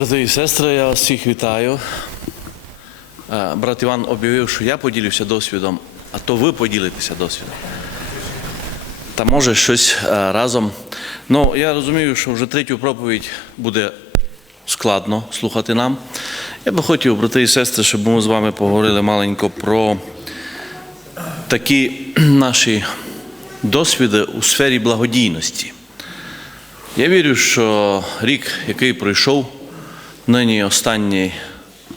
Брати і сестри, я вас всіх вітаю. Е, Брат Іван об'явив, що я поділюся досвідом, а то ви поділитеся досвідом. Та може щось е, разом. Ну, я розумію, що вже третю проповідь буде складно слухати нам. Я би хотів, брати і сестри, щоб ми з вами поговорили маленько про такі наші досвіди у сфері благодійності. Я вірю, що рік, який пройшов, нині останній,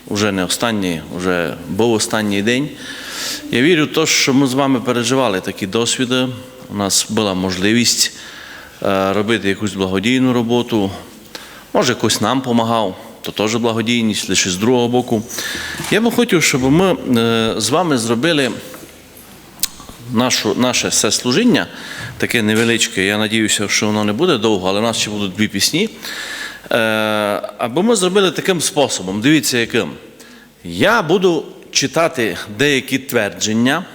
вже не останній, вже був останній день. Я вірю в те, що ми з вами переживали такі досвіди. У нас була можливість е, робити якусь благодійну роботу. Може, хтось нам допомагав, то теж благодійність, лише з другого боку. Я би хотів, щоб ми е, з вами зробили нашу, наше все служіння, таке невеличке, я надіюся, що воно не буде довго, але в нас ще будуть дві пісні. Е, або ми зробили таким способом. Дивіться, яким. Я буду читати деякі твердження,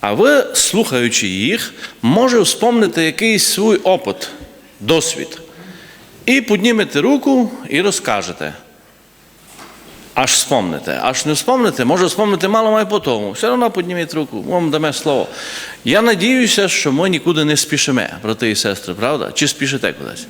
а ви, слухаючи їх, може вспомнити якийсь свій опит, досвід. І піднімете руку і розкажете. Аж вспомните. Аж не вспомните, може вспомнити мало май по тому. Все одно підніміть руку, вам даме слово. Я надіюся, що ми нікуди не спішимо, брати і сестри, правда? Чи спішите кудись?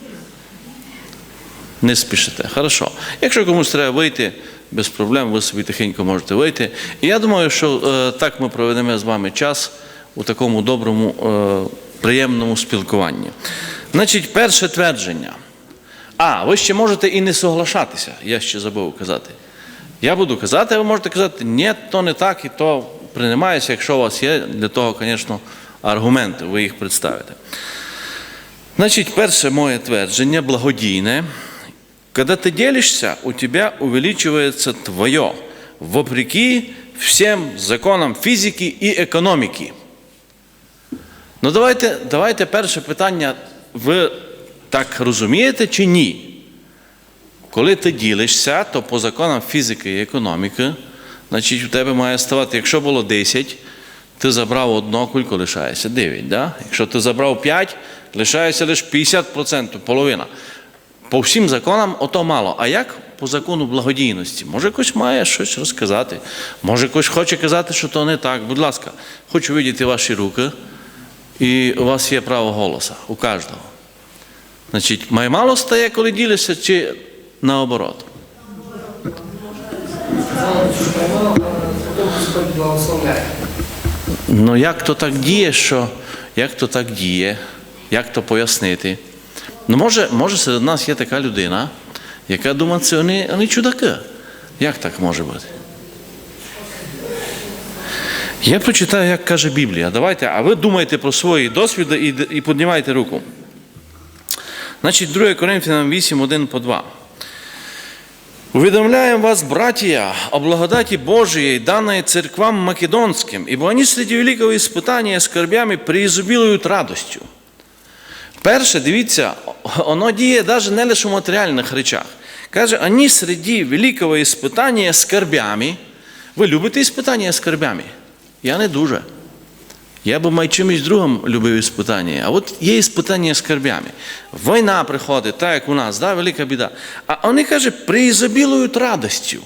Не спішите. Хорошо. Якщо комусь треба вийти, без проблем, ви собі тихенько можете вийти. І я думаю, що е, так ми проведемо з вами час у такому доброму, е, приємному спілкуванні. Значить, перше твердження. А, ви ще можете і не соглашатися, я ще забув казати. Я буду казати, а ви можете казати, ні, то не так, і то приймається, якщо у вас є для того, звісно, аргументи, ви їх представите. Значить, перше моє твердження благодійне. Когда ты делишься, у тебя увеличивается твое, вопреки всем законам фізики і економіки. Ну давайте, давайте перше питання. Ви так розумієте чи ні? Коли ти ділишся, то по законам фізики і економіки, значить у тебе має ставати, якщо було 10, ти забрав одно, кулько лишається 9. Да? Якщо ти забрав 5, лишається лише 50%, половина. По всім законам ото мало. А як по закону благодійності? Може, хтось має щось розказати, може, хтось хоче казати, що то не так. Будь ласка, хочу видіти ваші руки, і у вас є право голоса у кожного. Значить, має мало стає, коли ділишся, чи наоборот? Ну як то так діє, що як то так діє, як то пояснити? Ну, може, може серед нас є така людина, яка думає, це вони, вони чудаки. Як так може бути? Я прочитаю, як каже Біблія. Давайте, а ви думайте про свої досвіди і, і піднімайте руку. Значить, 2 Коринфянам 8, 1 по 2. Уведомляем вас, братья, о благодати Божией, данной церквам македонским, ибо они среди великого испытания скорбями преизобилуют радостью. Перше, дивіться, воно діє навіть не лише у матеріальних речах. Каже, вони середі великого іспитання скорбями. Ви любите іспитання скорбями? Я не дуже. Я би май чимось другим любив іспитання. А от є іспитання скорбями. Війна приходить, так як у нас, да, велика біда. А вони каже, преізобілують радостю.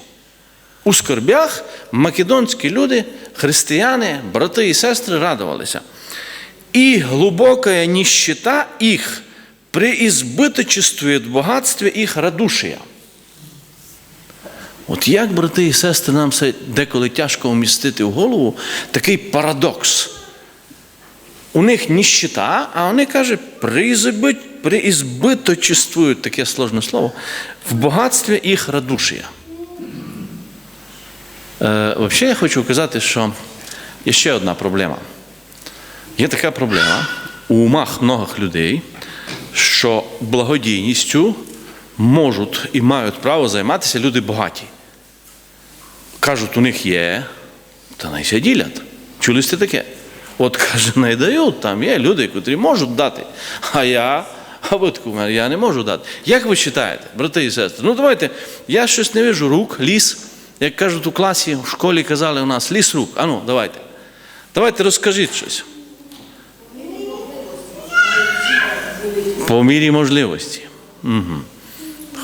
У скорбях македонські люди, християни, брати і сестри радувалися. И глубокая нищета их преизбыточествует в богатстве их радушия. От як, брати і сестри, нам це деколи тяжко вмістити в голову такий парадокс. У них ніщита, а вони кажуть, преізбиточествують, таке сложне слово, в багатстві їх радушія. Е, Взагалі я хочу казати, що є ще одна проблема. Є така проблема у умах многих людей, що благодійністю можуть і мають право займатися люди багаті. Кажуть, у них є, та найся ділять. Чули сте таке? От каже, не дають, там є люди, котрі можуть дати. А я, а ви таку я не можу дати. Як ви вважаєте, брати і сестри? Ну давайте, я щось не вижу рук, ліс. Як кажуть у класі, в школі казали у нас, ліс рук. Ану, давайте. Давайте розкажіть щось. По мірі можливості. Угу.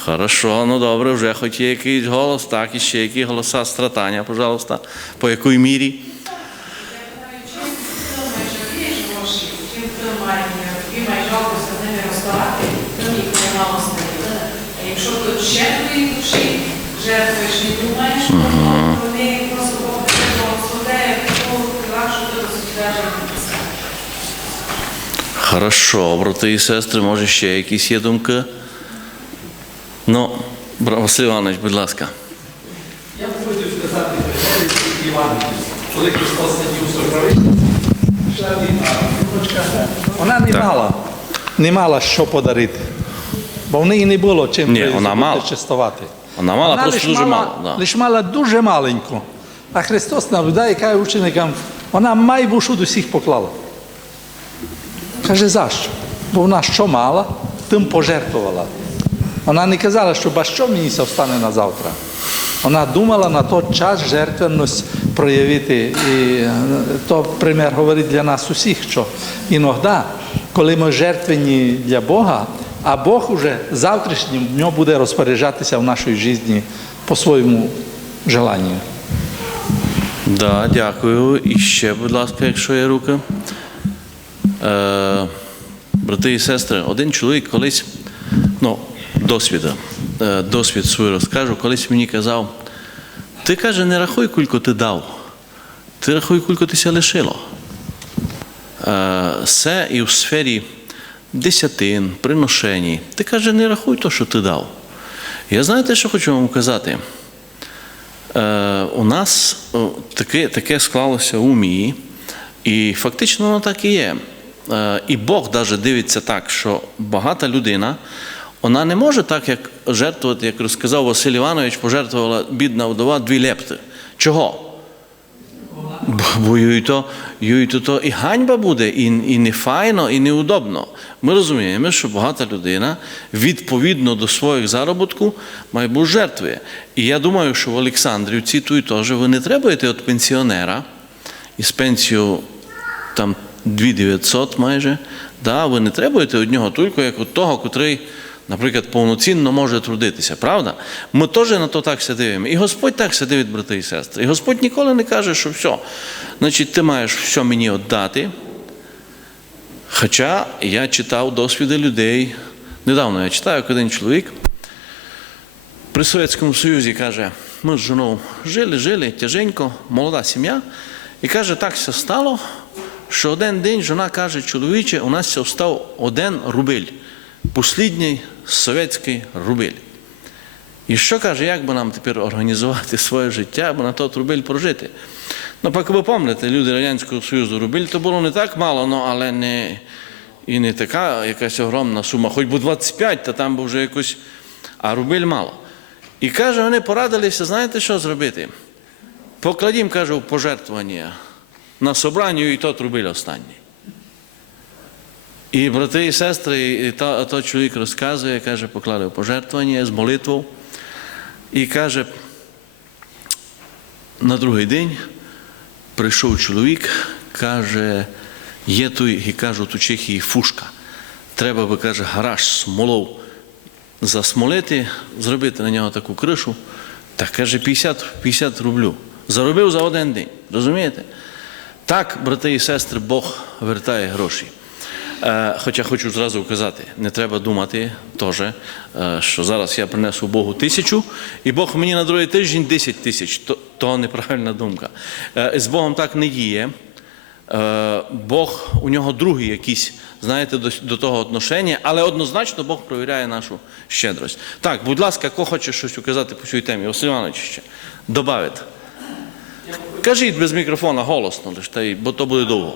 Хорошо, ну добре, вже хоч є якийсь голос, так, і ще які голоса стратання, пожалуйста, по якій мірі. Якщо тут ще твої душі жертвуєш, не думаєш, то вони просто Бог тебе благословляє, то легше ти розсвітляєш Хорошо, брати і сестри, може ще якісь є думки? Ну, Василь Іванович, будь ласка. Я б хотів сказати Іванович, коли Христос сидів війна, вона не мала, не мала що подарити. Бо в неї не було чим Ні, вона мала. частувати. Вона мала просто дуже мала, мало, да. Лиш мала дуже маленьку. А Христос наблюдає, каже ученикам, вона майбушу до всіх поклала. Каже, за що? Бо вона що мала, тим пожертвувала. Вона не казала, що ба що мені це встане на завтра. Вона думала на той час жертвенність проявити. І е, то пример говорить для нас усіх, що іноді, коли ми жертвені для Бога, а Бог уже завтрашнім днем буде розпоряджатися в нашій житті по своєму желанню. Да, дякую. І ще, будь ласка, якщо є руки. Е, брати і сестри, один чоловік колись, ну, досвіда, е, досвід свій розкажу, колись мені казав, ти каже, не рахуй, кілько ти дав, ти рахуй, кілько ти ся лишило. Е, Все і в сфері десятин, приношень. Ти каже, не рахуй то, що ти дав. Я знаєте, що хочу вам казати? Е, у нас таке, таке склалося в умі, і фактично воно так і є. Е, і Бог навіть дивиться так, що багата людина, вона не може так, як жертвувати, як розказав Василь Іванович, пожертвувала бідна вдова дві лепти. Чого? Бо- їй то, то, то і ганьба буде, і, і не файно, і неудобно. Ми розуміємо, що багата людина відповідно до своїх заробітку має бути жертвує. І я думаю, що в Олександрівці тут теж ви не требуєте від пенсіонера із пенсією там 2900 майже, да, ви не требуєте від нього тільки як від того, котрий, наприклад, повноцінно може трудитися, правда? Ми теж на то так се дивимо. І Господь так дивить, брати і сестри. І Господь ніколи не каже, що все, значить, ти маєш все мені віддати. Хоча я читав досвіди людей. Недавно я читаю, як один чоловік при Совєтському Союзі каже, ми з жоною жили, жили тяженько, молода сім'я, і каже, так все стало, що один день жона каже, чоловіче, у нас встав один рубель, послідній совєтський рубель. І що каже, як би нам тепер організувати своє життя, аби на той рубель прожити? Ну, поки ви пам'ятаєте, люди Радянського Союзу, рубель то було не так мало, ну, але не, і не така якась огромна сума, хоч би 25, то там би вже якось, а рубель мало. І каже, вони порадилися, знаєте, що зробити? Покладім, каже, в пожертвування на собранню і тот рубель останній. І брати і сестри, і то, то чоловік розказує, каже, поклали в пожертвування з молитвою. І каже, на другий день прийшов чоловік, каже, є той, і кажуть, у Чехії фушка. Треба би, каже, гараж смолов засмолити, зробити на нього таку кришу. Так каже, 50, 50 рублю. Заробив за один день. Розумієте? Так, брати і сестри, Бог вертає гроші. Е, Хоча хочу зразу казати, не треба думати теж, е, що зараз я принесу Богу тисячу, і Бог мені на другий тиждень 10 тисяч. То, то неправильна думка. Е, З Богом так не діє. Бог у нього другий якийсь, знаєте, до, до того отношення, але однозначно Бог провіряє нашу щедрость. Так, будь ласка, хто хоче щось указати по цій темі? Василь Іванович ще добавити. Кажіть без мікрофона голосно, бо то буде довго.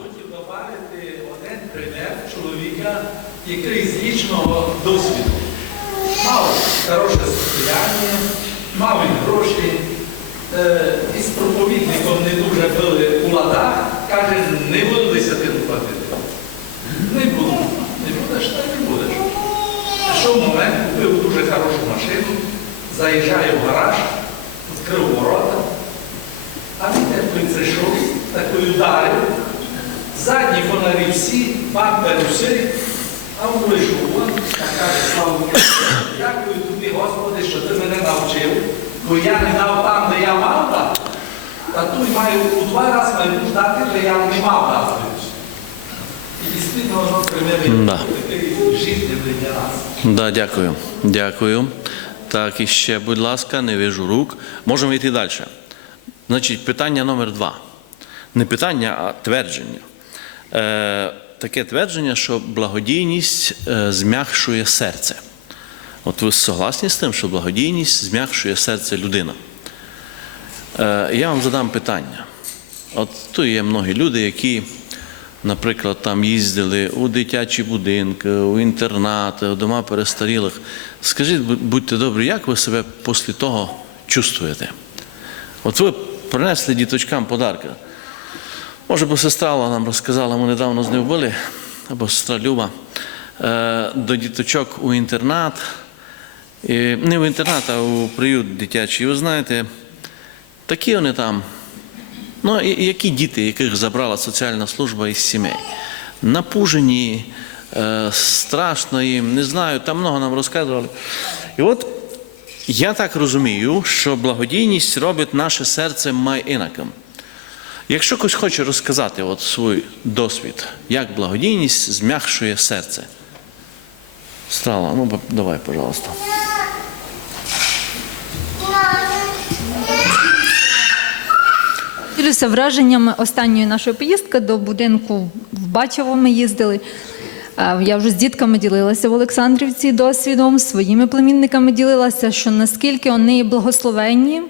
Один пример чоловіка, який з лічного досвіду мав хороше состояння, мав і гроші. Із проповідником не дуже були у ладах, каже, не буду десятину платити. Не буду. Не будеш, та не будеш. Прийшов момент, купив дуже хорошу машину, заїжджає в гараж, відкрив ворота, а вітер той прийшов, такою ударив, задні фонарі всі, бампери всі, а він вийшов вон, така каже, слава Богу, дякую тобі, Господи, що ти мене навчив, бо я не дав там, де я мав дати. А тут маю у два рази маю дати, де я не мав дати. І дійсно воно для нас. Да, дякую. Дякую. Так, і ще, будь ласка, не вижу рук. Можемо йти далі. Значить, питання номер два. Не питання, а твердження. Е, таке твердження, що благодійність е, зм'якшує серце. От ви согласні з тим, що благодійність зм'якшує серце людина? Е, я вам задам питання. От тут є mnoгі люди, які, наприклад, там їздили у дитячі будинки, у інтернати, у дома перестарілих. Скажіть, будьте добрі, як ви себе після того чувствуєте? От ви принесли діточкам подарки. Може, бо сестра нам розказала, ми недавно з нею були, або сестра Люба, е, до діточок у інтернат. Не в інтернат, а у приют дитячий. Ви знаєте, такі вони там. Ну, які діти, яких забрала соціальна служба із сімей? Напужені, е, страшно їм, не знаю, там много нам розказували. І от я так розумію, що благодійність робить наше серце майінаким. Якщо хтось хоче розказати от свій досвід, як благодійність зм'якшує серце. Страла, ну давай, пожалуйста. Ділюся враженнями останньої нашої поїздки до будинку в Бачево ми їздили. Я вже з дітками ділилася в Олександрівці досвідом, своїми племінниками ділилася, що наскільки вони благословенні,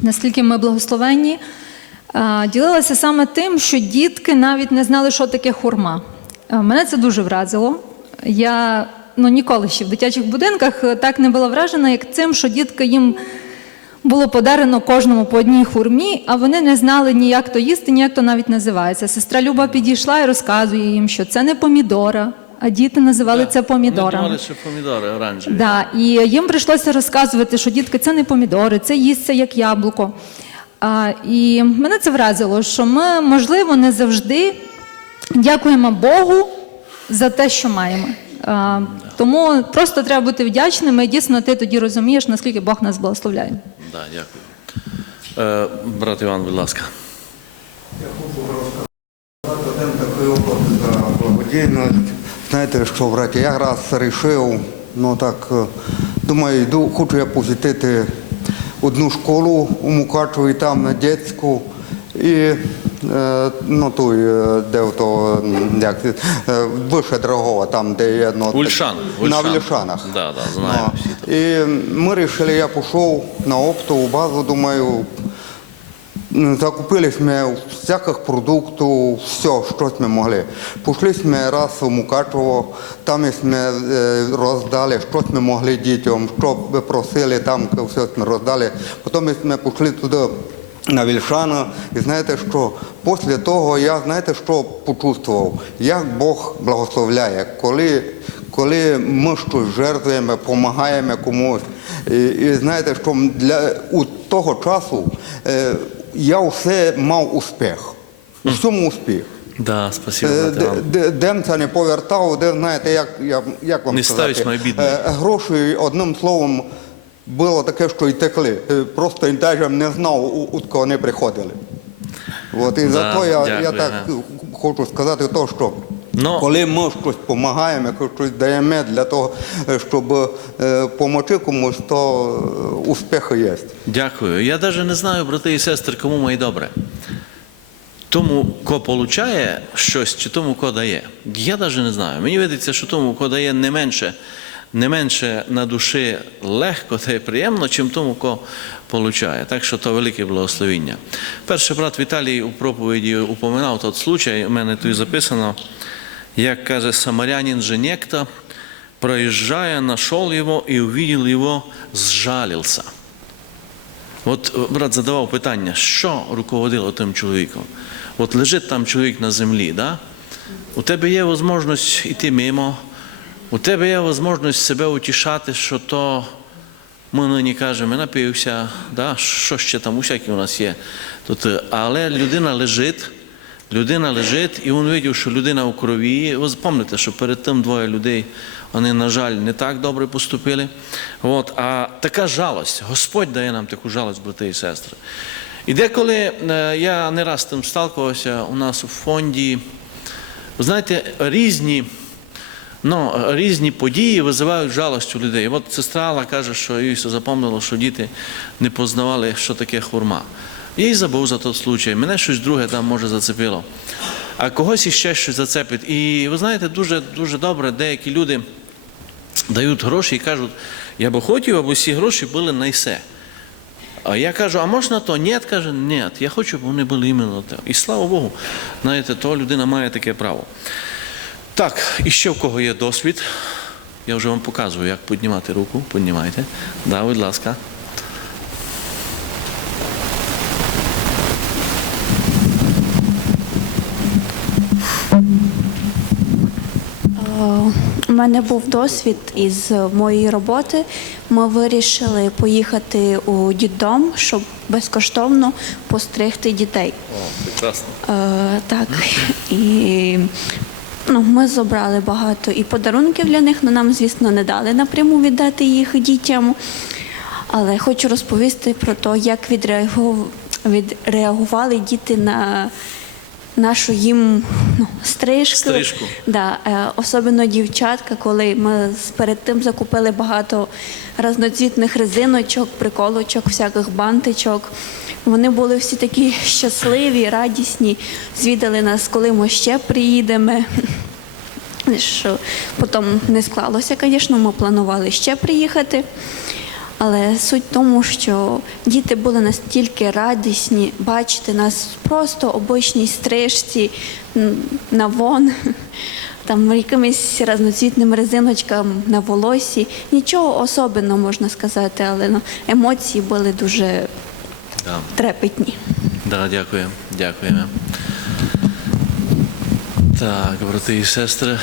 наскільки ми благословенні. Ділилася саме тим, що дітки навіть не знали, що таке хурма. Е, Мене це дуже вразило. Я ну, ніколи ще в дитячих будинках е, так не була вражена, як цим, що дітки їм було подарено кожному по одній хурмі, а вони не знали ні як то їсти, ні як то навіть називається. Сестра Люба підійшла і розказує їм, що це не помідора, а діти називали це Вони помідорами. думали, що помідори оранжеві. Да, і їм прийшлося розказувати, що дітки це не помідори, це їсться як яблуко. А, і мене це вразило, що ми, можливо, не завжди дякуємо Богу за те, що маємо. А, тому просто треба бути вдячними, і дійсно ти тоді розумієш, наскільки Бог нас благословляє. Да, дякую. Е, брат Іван, будь ласка. Один такий опит за благодійність. Знаєте, що, браті, я раз вирішив, ну так, е, думаю, йду, хочу я посітити одну школу у Мукачеві, там на дитячу. І е, ну, той, е, де то, як, е, вище Драгова, там, де є... Ну, Ульшан, На Ульшан. Вільшанах. Да, да, знаю. Ну, І ми вирішили, я пішов на оптову базу, думаю, Закупили ми всяких продуктів, все, що ми могли. Пішли ми раз у Мукачево, там ми е, роздали, що ми могли дітям, що просили, там все ми роздали. Потім ми пішли туди на Вільшана, і знаєте що, після того я, знаєте, що почувствував, як Бог благословляє, коли, коли ми щось жертвуємо, допомагаємо комусь. І, і знаєте, що для у того часу е, я все мав успіх. У всьому успіх. Да, спасибо, Е, де- де- Демця не повертав, де знаєте, як, як, як вам Не сказати, ставиш мої бідні. Е, Гроші, одним словом, було таке, що й текли. Е, Просто навіть не знав, у- кого вони приходили. От, і Да, зато я, я дякую, так ага. хочу сказати, то, що Ну. коли ми щось допомагаємо, щось даємо для того, е, щоб допомогти комусь, то е, успіхи є. Дякую. Я навіть не знаю, брати і сестри, кому має добре. Тому, ко получає щось, чи тому, ко дає. Я навіть не знаю. Мені видається, що тому, ко дає не менше, не менше на душі легко та й приємно, чим тому, ко получає. Так що то велике благословіння. Перший брат Віталій у проповіді упоминав тот случай, у мене тут записано, як каже самарянин же некто, проезжая, нашел его и увидел его, сжалился. От е, брат задавав питання, що руководило тим чоловіком? От лежить там чоловік на землі, да? у тебе є можливість йти мимо, у тебе є можливість себе утішати, що то ми нині кажемо, напився, да? що ще там, усякі у нас є. Тут, але людина лежить, Людина лежить, і він видів, що людина у крові. Ви пам'ятаєте, що перед тим двоє людей, вони, на жаль, не так добре поступили. От, а така жалость, Господь дає нам таку жалость, брати і сестри. І деколи е, я не раз з тим сталкувався у нас у фонді. Знаєте, різні, ну, різні події визивають жалость у людей. От сестра Алла каже, що їй все запам'ятало, що діти не познавали, що таке хурма. Й забув за той случай. Мене щось друге там може зацепило. А когось іще щось зацепить. І ви знаєте, дуже, дуже добре, деякі люди дають гроші і кажуть, я би хотів, аби всі гроші були на ісе. А я кажу, а можна то? Ні, каже, ні, я хочу, щоб вони були іменно те. І слава Богу, знаєте, то людина має таке право. Так, і ще в кого є досвід, я вже вам показую, як піднімати руку. Піднімайте. Да, будь ласка. Мене був досвід із моєї роботи. Ми вирішили поїхати у дітдом, щоб безкоштовно постригти дітей. О, прекрасно. Е, так, і ну, ми забрали багато і подарунків для них, але нам, звісно, не дали напряму віддати їх дітям. Але хочу розповісти про те, як відреагували діти на нашу їм ну, стрижку. Стрижку. Да, е, особливо дівчатка, коли ми перед тим закупили багато разноцвітних резиночок, приколочок, всяких бантичок. Вони були всі такі щасливі, радісні, звідали нас, коли ми ще приїдемо. Що потім не склалося, звісно, ми планували ще приїхати. Але суть в тому, що діти були настільки радісні бачити нас просто обичній стрижці на вон, там якимись разноцвітними резиночками на волосі. Нічого особенного можна сказати, але ну, емоції були дуже Да. трепетні. Да, дякую. Дякуємо. Так, брати і сестри.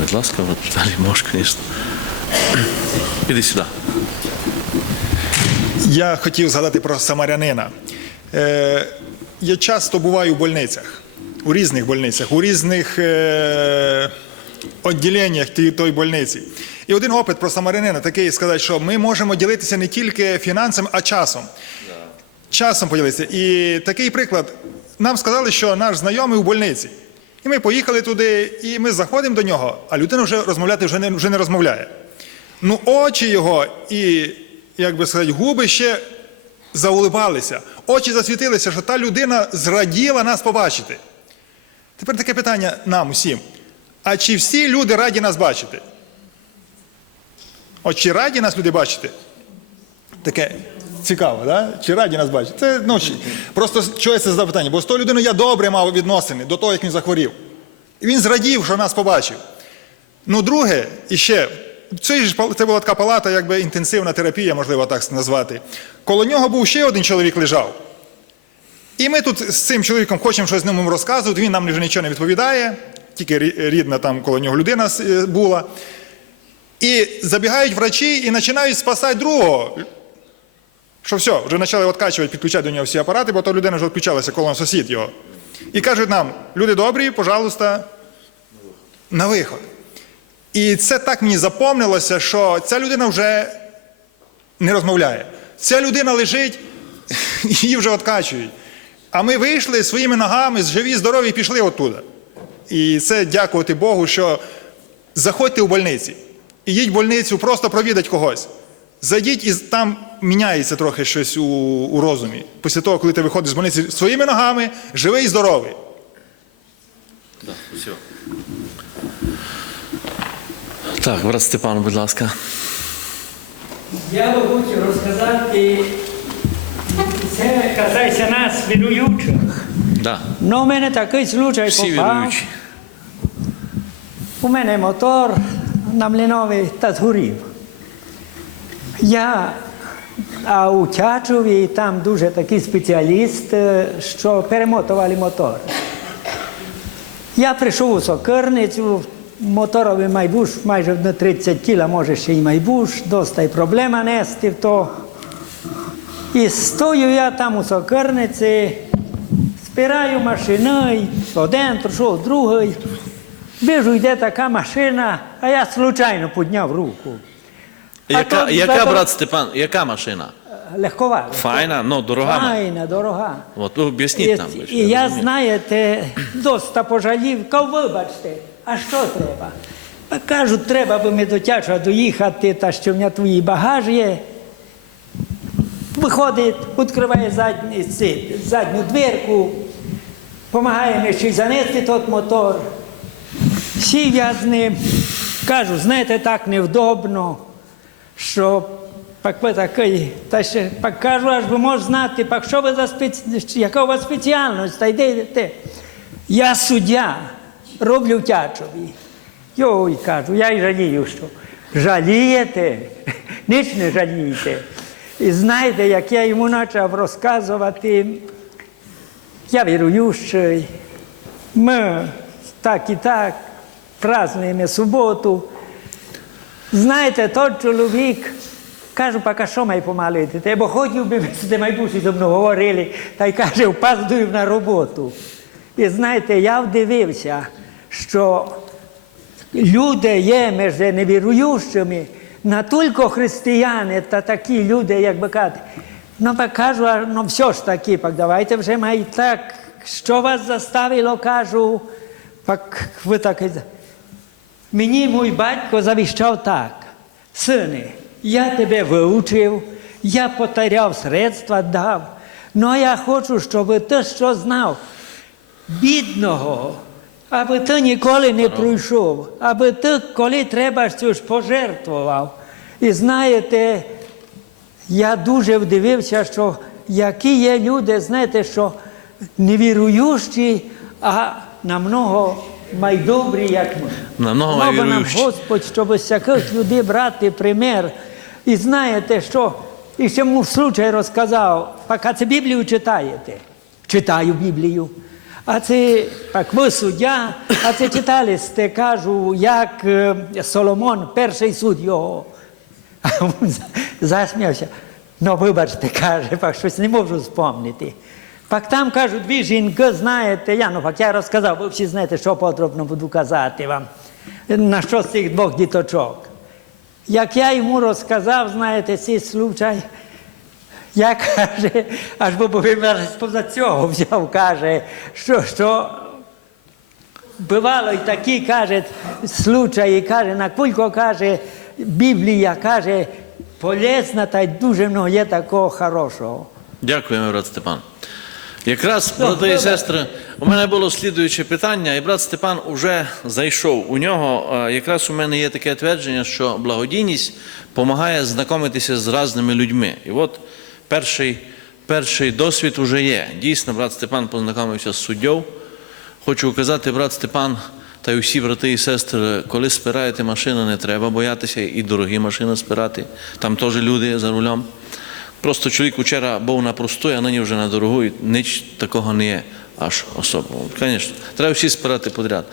Будь ласка, от далі можеш, звісно. Іди сюди. Я хотів згадати про самарянина. Е, я часто буваю у больницях, у різних больницях, у різних е, відділеннях тієї больниці. І один опит про самарянина такий сказати, що ми можемо ділитися не тільки фінансами, а часом. Часом поділитися. І такий приклад. Нам сказали, що наш знайомий у больниці. І ми поїхали туди, і ми заходимо до нього, а людина вже розмовляти вже не, вже не розмовляє. Ну, очі його і, як би сказати, губи ще заулибалися, очі засвітилися, що та людина зраділа нас побачити. Тепер таке питання нам усім. А чи всі люди раді нас бачити? От чи раді нас люди бачити? Таке цікаво, да? чи раді нас бачити? Це ну, просто чого це питання? Бо з тою людиною я добре мав відносини до того, як він захворів. І він зрадів, що нас побачив. Ну, друге, і ще, це, була така палата, якби інтенсивна терапія, можливо так назвати. Коло нього був ще один чоловік лежав. І ми тут з цим чоловіком хочемо щось з ним розказувати, він нам вже нічого не відповідає, тільки рідна там коло нього людина е, була. І забігають врачі і починають спасати другого. Що все, вже почали відкачувати, підключати до нього всі апарати, бо то людина вже відключалася коло сусід його. І кажуть нам, люди добрі, пожалуйста, на виход. І це так мені запомнилося, що ця людина вже не розмовляє. Ця людина лежить, її вже відкачують. А ми вийшли своїми ногами, живі, здорові, і пішли оттуда. І це дякувати Богу, що заходьте у больниці. І їдь в больницю, просто провідать когось. Зайдіть і там міняється трохи щось у, у розумі. Після того, коли ти виходиш з больниці своїми ногами, живий і здоровий. Да, все. Так, брат Степан, будь ласка. Я би хотів розказати, це касається нас, віруючих. Да. Ну, у мене такий случай Всі попав. віруючі. У мене мотор на млинові та згорів. Я а у Тячові там дуже такий спеціаліст, е, що перемотували мотор. Я прийшов у сокирницю, моторовий майбуш майже на 30 кіла, може ще й майбуш, доста й проблема нести в то. І стою я там у сокирниці, Спираю машини, один прийшов, другий. Біжу, йде така машина, а я случайно підняв руку. А Яка, то яка брат Степан, яка машина? Легкова. Файна, ну, дорога. Файна, дорога. От, об'ясніть нам. і я, розумієте. знаєте, доста пожалів, кав, вибачте, а що треба? А кажуть, треба би ми до тяча доїхати, та що в мене твої багаж є. Виходить, відкриває задні, ці- задню дверку, допомагає мені ще й занести тот мотор. Сів я з ним, кажу, знаєте, так невдобно, що пак ви такий, та ще пак кажу, аж ви можете знати, пак що ви за спеці... яка у вас спеціальність, та йде. Я суддя, роблю тячові. Йой, кажу, я й жалію, що жалієте, ніч не жалієте. І знаєте, як я йому почав розказувати, я віруючий, ми так і так празднуємо суботу. Знаєте, той чоловік, кажу, поки що маю помалити, бо хотів би, ви майбутні зі мною говорили, та й каже, впаздую на роботу. І знаєте, я вдивився, що люди є між невіруючими, не тільки християни та такі люди, як би казати. Ну, кажу, ну все ж таки, пак давайте вже май так, що вас заставило, кажу, пак ви так. Мені мій батько завіщав так. Сине, я тебе вивчив, я потеряв средства, дав. Ну я хочу, щоб ти що знав, бідного, аби ти ніколи не пройшов, аби ти, коли треба, щось пожертвував. І знаєте, я дуже вдивився, що які є люди, знаєте, що невіруючі, а намного майдобрі, як ми. Намного Мав би нам. Господь, щоб з таких людей брати пример. І знаєте, що і ще в случай розказав, поки це Біблію читаєте. Читаю Біблію. А це так ви суддя, а це читали сте, кажу, як е, Соломон, перший суд його. А він засміявся. Ну, вибачте, каже, пак щось не можу спомнити. Пак там кажуть, дві жінки, знаєте, я, ну пак я розказав, ви всі знаєте, що потрібно буду казати вам. На що з цих двох діточок. Як я йому розказав, знаєте, цей случай, я каже, аж бо він поза цього взяв, каже, що, що бувало і такі, каже, случаї, каже, на кулько каже, Біблія каже, полезна та й дуже много є такого хорошого. Дякуємо, брат Степан. Якраз, брати і сестри, у мене було слідуюче питання, і брат Степан уже зайшов. У нього е, якраз у мене є таке твердження, що благодійність допомагає знайомитися з різними людьми. І от перший, перший досвід вже є. Дійсно, брат Степан познайомився з суддєю. Хочу казати, брат Степан, та й усі брати і сестри, коли спираєте машину, не треба боятися і дорогі машини спирати. Там теж люди за рулем. Просто чоловік вчора був на просту, а нині вже на дорогу, і ніч такого не є аж особо. Звісно, треба всі спирати подряд.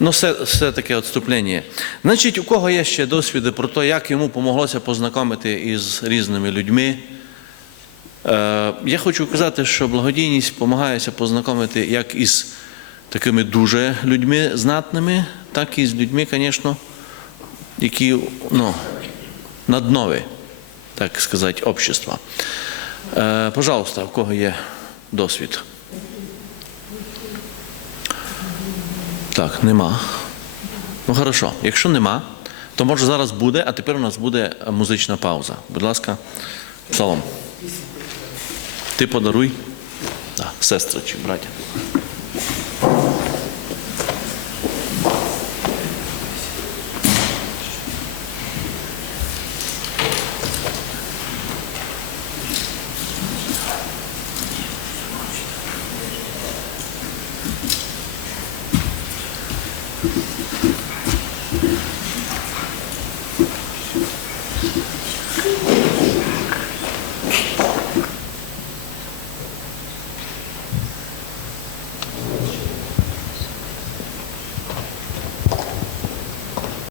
Ну, все, все таке відступлення. Значить, у кого є ще досвіди про те, як йому помоглося познайомити із різними людьми. Е, я хочу казати, що благодійність допомагається познайомити як із такими дуже людьми знатними, так і з людьми, звісно, які ну, на так сказати, общества. Е, пожалуйста, у кого є досвід? Так, нема. Ну, хорошо. Якщо нема, то може зараз буде, а тепер у нас буде музична пауза. Будь ласка, псалом. Ти подаруй. Да, сестри чи браття.